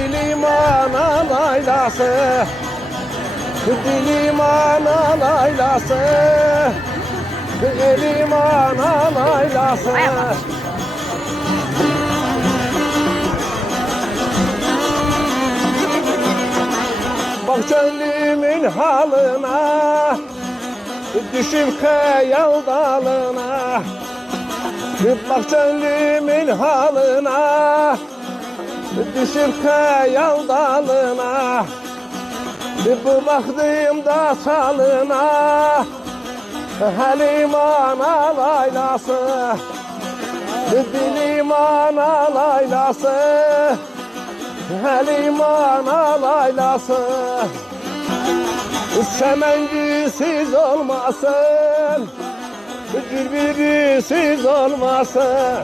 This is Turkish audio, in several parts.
dilim analaylası, dilim analaylası, elim analaylası. Bak gönlümün halına, düşüp hayal dalına. Bak gönlümün halına, düşüp hayal dalına. Bu baktığımda salına, helim analaylası, dilim analaylası, helim analaylası. Semencisiz olmasın, birbirisiz olmasın.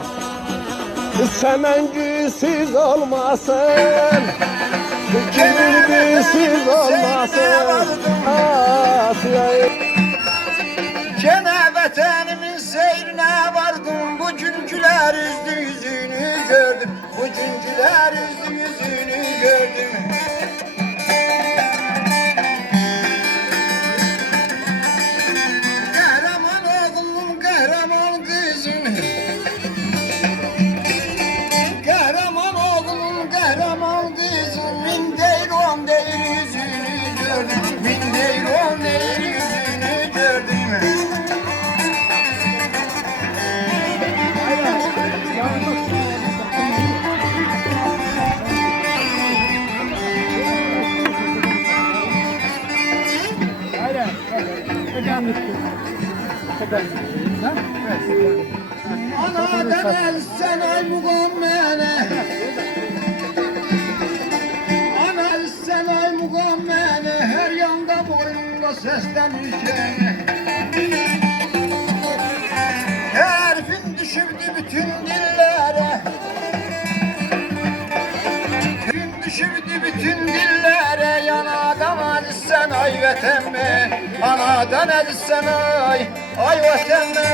Semencisiz olmasın, birbirisiz olmasın. Gene vatanimin seyrine vardım, bu güncüler üzdü yüzünü gördüm, bu güncüler üzdü yüzünü gördüm. Kahraman oğlum, kahraman kızım, kahraman oğlum, kahraman kızım, min değil on değil yüzünü gördüm, min değil on değil yüzünü gördüm. Anadan elsen ay mugammene, ana elsen ay mugammene, her yanda boynunda seslenirken. Herifin düşürdü bütün dillere, herifin düşürdü bütün dillere, yanadan elsen ay vatanme, anadan elsen ay vatanme.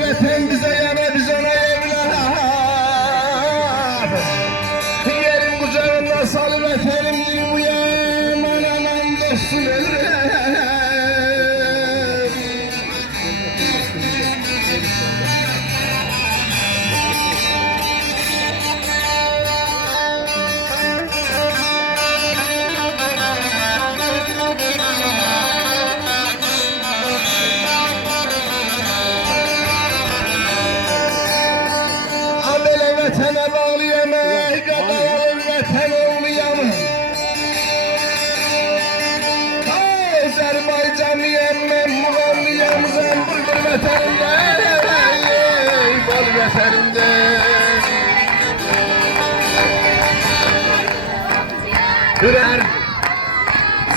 Vatan bize yana, biz ona evlat. Yerin kucağında salıvetelim, uyan anam dostum ölür. Vatana bağlıyam, qadayalı vatan oğluyam. Azərbaycanlıyam, mən muğamlıyam, zəmbur bir vətənimdə, bol vətənimdə. Hürər,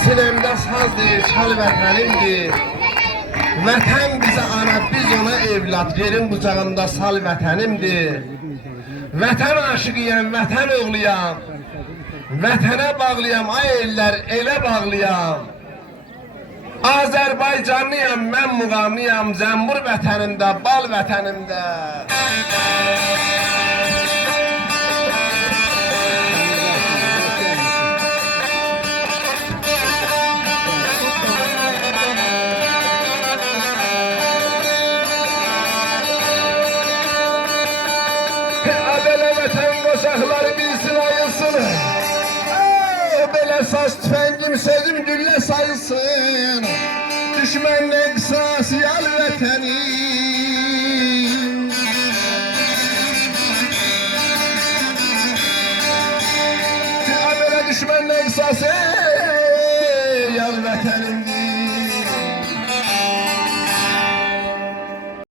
sinemdə sazdır, çal vətənimdir. Vətən bizə ana, biz ona evlat, yerin qucağında sal vətənimdir. Vətən aşıqıyam, vətən oğluyam, vətənə bağlıyam, ay ellər, elə bağlıyam. Azərbaycanlıyam, mən muğamlıyam, zəmbur vətənimdə, bal vətənimdə. Belə vətən qoşaqları bilsin, ayılsın. Belə saç tüfəngim, sözüm güllə sayılsın. Düşmənlə qisas yal vətəni. Belə düşmənlə qisas